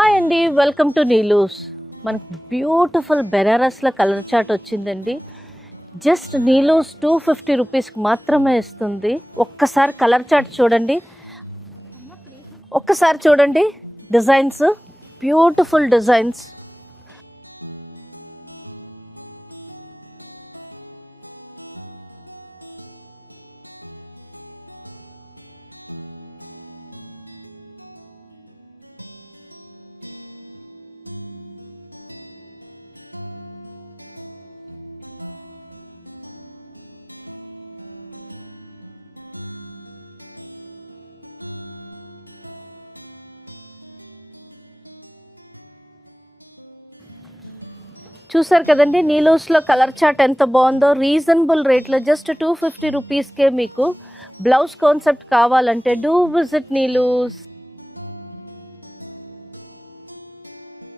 హాయ్ అండి, welcome to Neelu's. మనకు బ్యూటిఫుల్ బెనారస్లో కలర్ చార్ట్ వచ్చిందండి. జస్ట్ నీలూస్ 250 రూపీస్కి మాత్రమే ఇస్తుంది. ఒక్కసారి కలర్ చార్ట్ చూడండి, ఒక్కసారి చూడండి. Designs, beautiful designs. చూసారు కదండి, నీలూస్లో కలర్ చార్ట్ ఎంత బాగుందో. రీజనబుల్ రేట్లో జస్ట్ 250 రూపీస్కే మీకు బ్లౌజ్ కాన్సెప్ట్ కావాలంటే డూ విజిట్ నీలూస్.